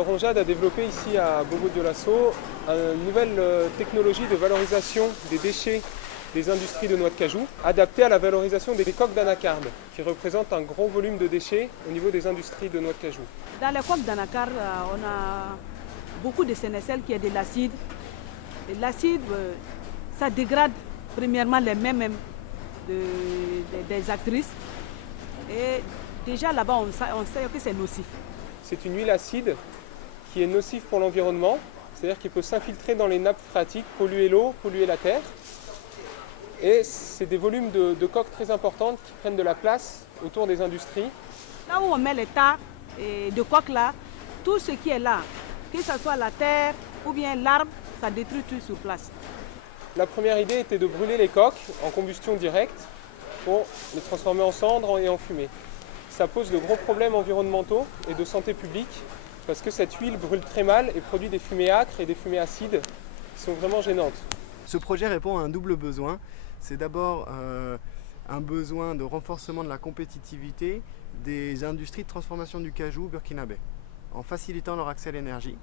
Laurent Jade a développé ici à Bobo Dioulasso une nouvelle technologie de valorisation des déchets des industries de noix de cajou, adaptée à la valorisation des coques d'anacarde, qui représentent un gros volume de déchets au niveau des industries de noix de cajou. Dans les coques d'anacarde, on a beaucoup de sénécelle qui est de l'acide. Et l'acide, ça dégrade premièrement les mains même des actrices. Et déjà là-bas, on sait que c'est nocif. C'est une huile acide qui est nocive pour l'environnement, c'est-à-dire qu'il peut s'infiltrer dans les nappes phréatiques, polluer l'eau, polluer la terre. Et c'est des volumes de coques très importantes qui prennent de la place autour des industries. Là où on met les tas de coques là, tout ce qui est là, que ce soit la terre ou bien l'arbre, ça détruit tout sur place. La première idée était de brûler les coques en combustion directe pour les transformer en cendres et en fumée. Ça pose de gros problèmes environnementaux et de santé publique parce que cette huile brûle très mal et produit des fumées âcres et des fumées acides qui sont vraiment gênantes. Ce projet répond à un double besoin. C'est d'abord un besoin de renforcement de la compétitivité des industries de transformation du cajou burkinabé, en facilitant leur accès à l'énergie.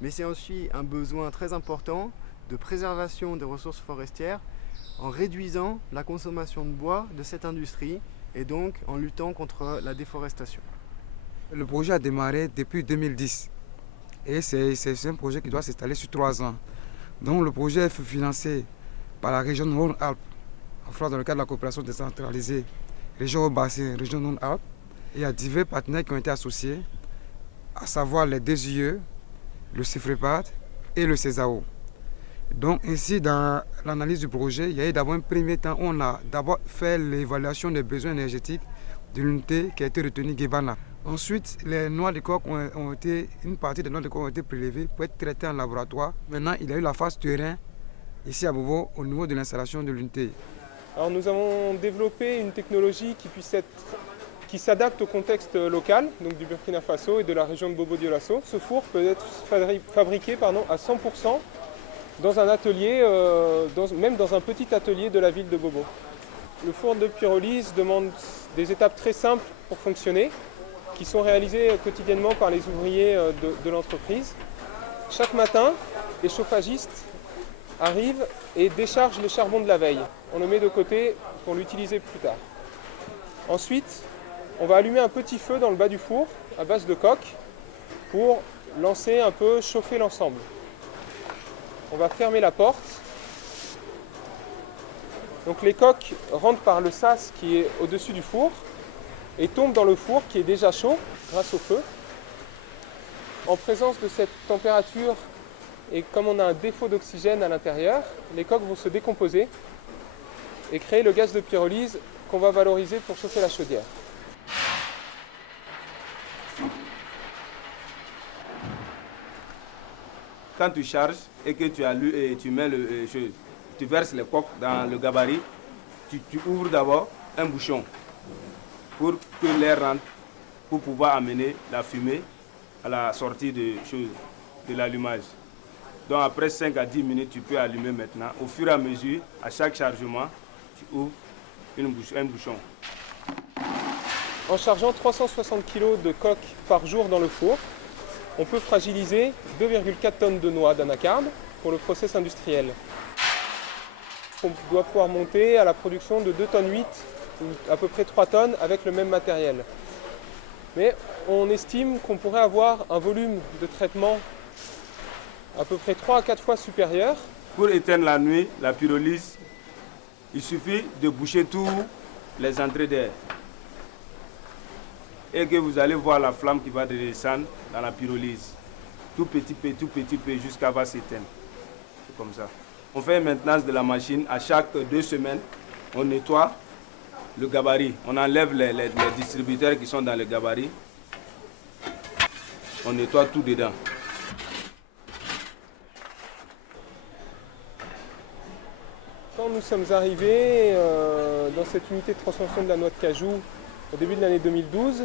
Mais c'est aussi un besoin très important de préservation des ressources forestières en réduisant la consommation de bois de cette industrie et donc en luttant contre la déforestation. Le projet a démarré depuis 2010 et c'est un projet qui doit s'installer sur 3 ans. Donc le projet est financé par la région Rhône-Alpes, dans le cadre de la coopération décentralisée, région Haut-Bassin, région Rhône-Alpes. Il y a divers partenaires qui ont été associés, à savoir les DGE, le CIFREPAD et le CESAO. Donc ici, dans l'analyse du projet, il y a eu d'abord un premier temps où on a d'abord fait l'évaluation des besoins énergétiques de l'unité qui a été retenue Guébana. Ensuite, les noix de coque une partie des noix de coque ont été prélevées pour être traitées en laboratoire. Maintenant, il y a eu la phase terrain ici à Bobo au niveau de l'installation de l'unité. Alors nous avons développé une technologie qui s'adapte au contexte local, donc du Burkina Faso et de la région de Bobo Dioulasso. Ce four peut être fabriqué à 100% dans un atelier, même dans un petit atelier de la ville de Bobo. Le four de pyrolyse demande des étapes très simples pour fonctionner, qui sont réalisées quotidiennement par les ouvriers de l'entreprise. Chaque matin, les chauffagistes arrivent et déchargent le charbon de la veille. On le met de côté pour l'utiliser plus tard. Ensuite, on va allumer un petit feu dans le bas du four à base de coque pour lancer un peu, chauffer l'ensemble. On va fermer la porte. Donc les coques rentrent par le sas qui est au-dessus du four et tombent dans le four qui est déjà chaud grâce au feu. En présence de cette température et comme on a un défaut d'oxygène à l'intérieur, les coques vont se décomposer et créer le gaz de pyrolyse qu'on va valoriser pour chauffer la chaudière. Quand tu charges et que tu verses les coques dans le gabarit, tu ouvres d'abord un bouchon pour que l'air rentre, pour pouvoir amener la fumée à la sortie de l'allumage. Donc après 5 à 10 minutes, tu peux allumer maintenant. Au fur et à mesure, à chaque chargement, tu ouvres un bouchon. En chargeant 360 kg de coques par jour dans le four, on peut fragiliser 2,4 tonnes de noix d'anacarde pour le process industriel. On doit pouvoir monter à la production de 2,8 tonnes ou à peu près 3 tonnes avec le même matériel. Mais on estime qu'on pourrait avoir un volume de traitement à peu près 3 à 4 fois supérieur. Pour éteindre la nuit, la pyrolyse, il suffit de boucher tous les entrées d'air. Et que vous allez voir la flamme qui va descendre dans la pyrolyse. Tout petit peu, jusqu'à va s'éteindre. C'est comme ça. On fait une maintenance de la machine. À chaque 2 semaines, on nettoie le gabarit. On enlève les distributeurs qui sont dans le gabarit. On nettoie tout dedans. Quand nous sommes arrivés dans cette unité de transformation de la noix de cajou au début de l'année 2012,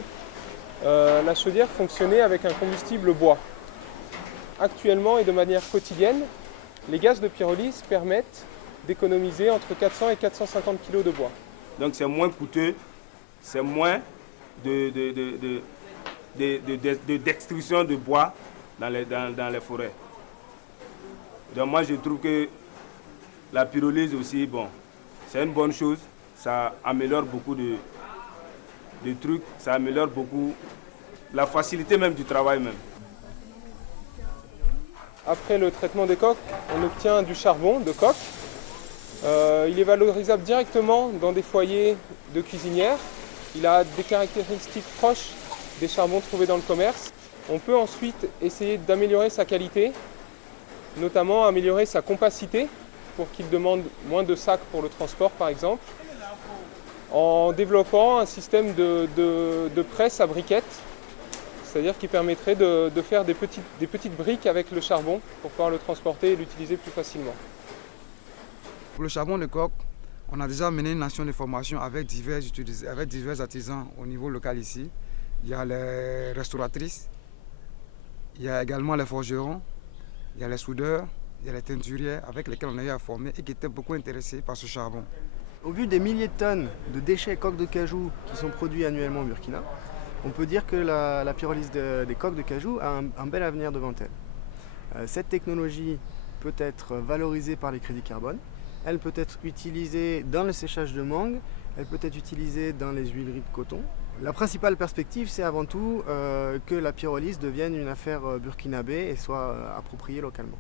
la chaudière fonctionnait avec un combustible bois. Actuellement et de manière quotidienne, les gaz de pyrolyse permettent d'économiser entre 400 et 450 kg de bois. Donc c'est moins coûteux, c'est moins d'extrusion de bois dans les forêts. Donc moi je trouve que la pyrolyse aussi, bon, c'est une bonne chose. Ça améliore beaucoup de trucs, ça améliore beaucoup la facilité même du travail même. Après le traitement des coques, on obtient du charbon de coque. Il est valorisable directement dans des foyers de cuisinières. Il a des caractéristiques proches des charbons trouvés dans le commerce. On peut ensuite essayer d'améliorer sa qualité, notamment améliorer sa compacité pour qu'il demande moins de sacs pour le transport par exemple, en développant un système de presse à briquettes, c'est-à-dire qui permettrait de faire des petites briques avec le charbon pour pouvoir le transporter et l'utiliser plus facilement. Pour le charbon de coque, on a déjà mené une action de formation avec divers artisans au niveau local ici. Il y a les restauratrices, il y a également les forgerons, il y a les soudeurs, il y a les teinturiers avec lesquels on a eu à former et qui étaient beaucoup intéressés par ce charbon. Au vu des milliers de tonnes de déchets coques de cajou qui sont produits annuellement au Burkina, on peut dire que la pyrolyse des coques de cajou a un bel avenir devant elle. Cette technologie peut être valorisée par les crédits carbone, elle peut être utilisée dans le séchage de mangue, elle peut être utilisée dans les huileries de coton. La principale perspective, c'est avant tout que la pyrolyse devienne une affaire burkinabé et soit appropriée localement.